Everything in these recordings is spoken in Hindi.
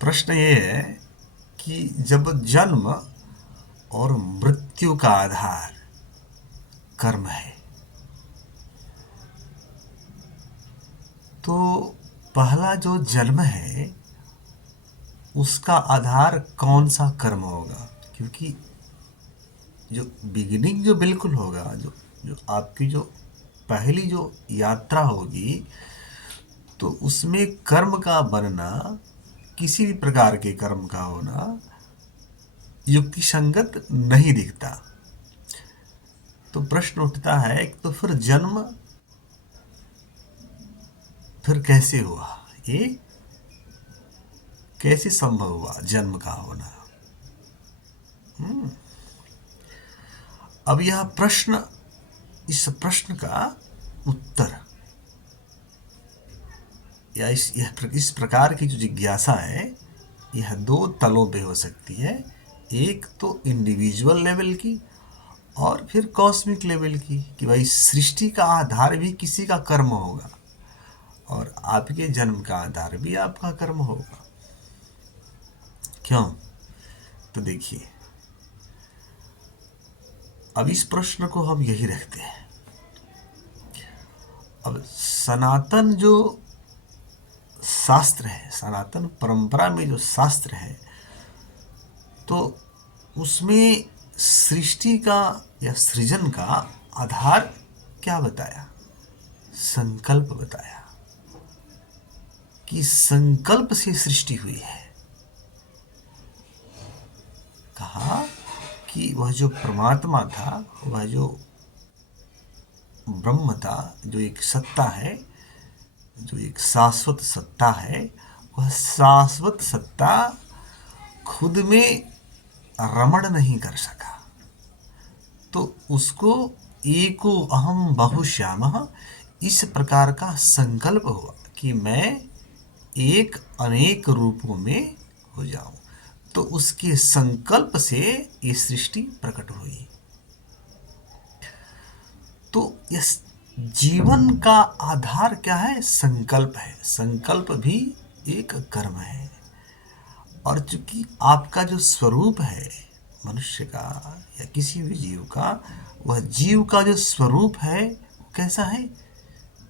प्रश्न ये है कि जब जन्म और मृत्यु का आधार कर्म है, तो पहला जो जन्म है उसका आधार कौन सा कर्म होगा? क्योंकि जो बिगिनिंग जो बिल्कुल होगा, जो जो आपकी जो पहली जो यात्रा होगी, तो उसमें कर्म का बनना, किसी भी प्रकार के कर्म का होना युक्तिसंगत नहीं दिखता। तो प्रश्न उठता है कि तो फिर जन्म फिर कैसे हुआ? ये कैसे संभव हुआ जन्म का होना? अब यह प्रश्न, इस प्रश्न का उत्तर या इस प्रकार की जो जिज्ञासा है, यह दो तलों पे हो सकती है। एक तो इंडिविजुअल लेवल की और फिर कॉस्मिक लेवल की, कि भाई सृष्टि का आधार भी किसी का कर्म होगा और आपके जन्म का आधार भी आपका कर्म होगा। क्यों? तो देखिए, अब इस प्रश्न को हम यही रखते हैं। अब सनातन जो शास्त्र है, सनातन परंपरा में जो शास्त्र है, तो उसमें सृष्टि का या सृजन का आधार क्या बताया? संकल्प बताया कि संकल्प से सृष्टि हुई है। कहा कि वह जो परमात्मा था, वह जो ब्रह्म था, जो एक सत्ता है, जो एक शाश्वत सत्ता है, वह शाश्वत सत्ता खुद में रमण नहीं कर सका, तो उसको एको अहम बहुश्यामः इस प्रकार का संकल्प हुआ कि मैं एक अनेक रूपों में हो जाऊं। तो उसके संकल्प से ये सृष्टि प्रकट हुई। तो इस जीवन का आधार क्या है? संकल्प है। संकल्प भी एक कर्म है। और चूंकि आपका जो स्वरूप है मनुष्य का या किसी भी जीव का, वह जीव का जो स्वरूप है कैसा है?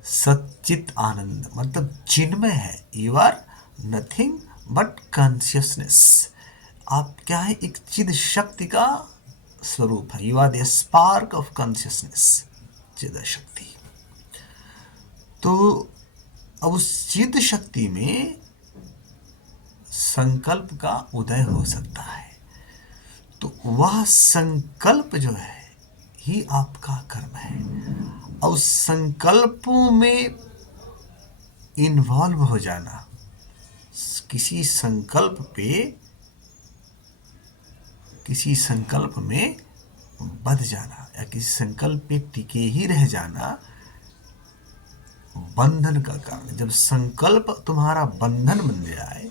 सच्चित आनंद, मतलब चिन्मय है। You are nothing but consciousness. आप क्या है? एक चिद शक्ति का स्वरूप है। You are the spark of consciousness, चिद शक्ति। तो अब उस चिद शक्ति में संकल्प का उदय हो सकता है। तो वह संकल्प जो है ही आपका कर्म है। और उस संकल्पों में इन्वॉल्व हो जाना, किसी संकल्प में बंध जाना या किसी संकल्प पे टिके ही रह जाना बंधन का कारण। जब संकल्प तुम्हारा बंधन बन जाए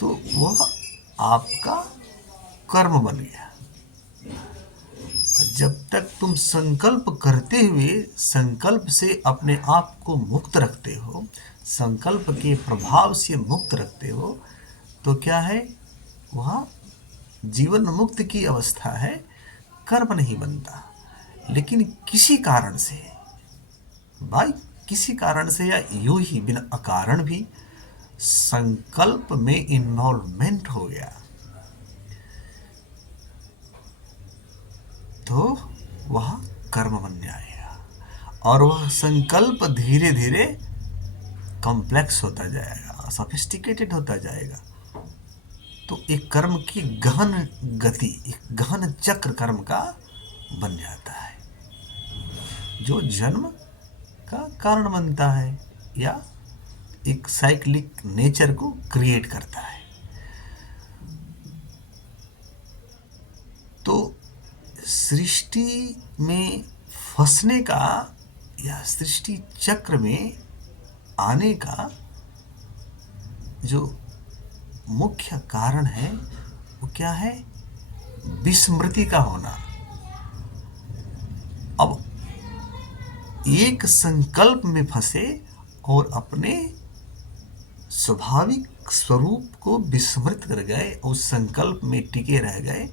तो वह आपका कर्म बन गया। जब तक तुम संकल्प करते हुए संकल्प से अपने आप को मुक्त रखते हो, संकल्प के प्रभाव से मुक्त रखते हो, तो क्या है? वह जीवन मुक्त की अवस्था है, कर्म नहीं बनता। लेकिन किसी कारण से, भाई किसी कारण से या यूं ही बिना अकारण भी संकल्प में इन्वॉल्वमेंट हो गया, तो वह कर्म बन जाएगा। और वह संकल्प धीरे धीरे कॉम्प्लेक्स होता जाएगा, सोफिस्टिकेटेड होता जाएगा। तो एक कर्म की गहन गति, एक गहन चक्र कर्म का बन जाता है, जो जन्म का कारण बनता है या एक साइक्लिक नेचर को क्रिएट करता है। तो सृष्टि में फंसने का या सृष्टि चक्र में आने का जो मुख्य कारण है वो क्या है? विस्मृति का होना। अब एक संकल्प में फंसे और अपने स्वाभाविक स्वरूप को विस्मृत कर गए, उस संकल्प में टिके रह गए,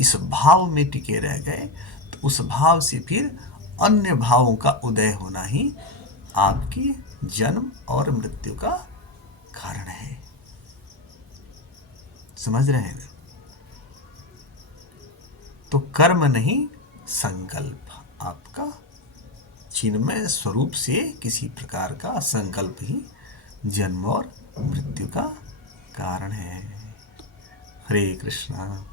इस भाव में टिके रह गए, तो उस भाव से फिर अन्य भावों का उदय होना ही आपकी जन्म और मृत्यु का कारण है। समझ रहे हैं? तो कर्म नहीं, संकल्प आपका चिन्मय स्वरूप से किसी प्रकार का संकल्प ही जन्म और मृत्यु का कारण है। हरे कृष्णा।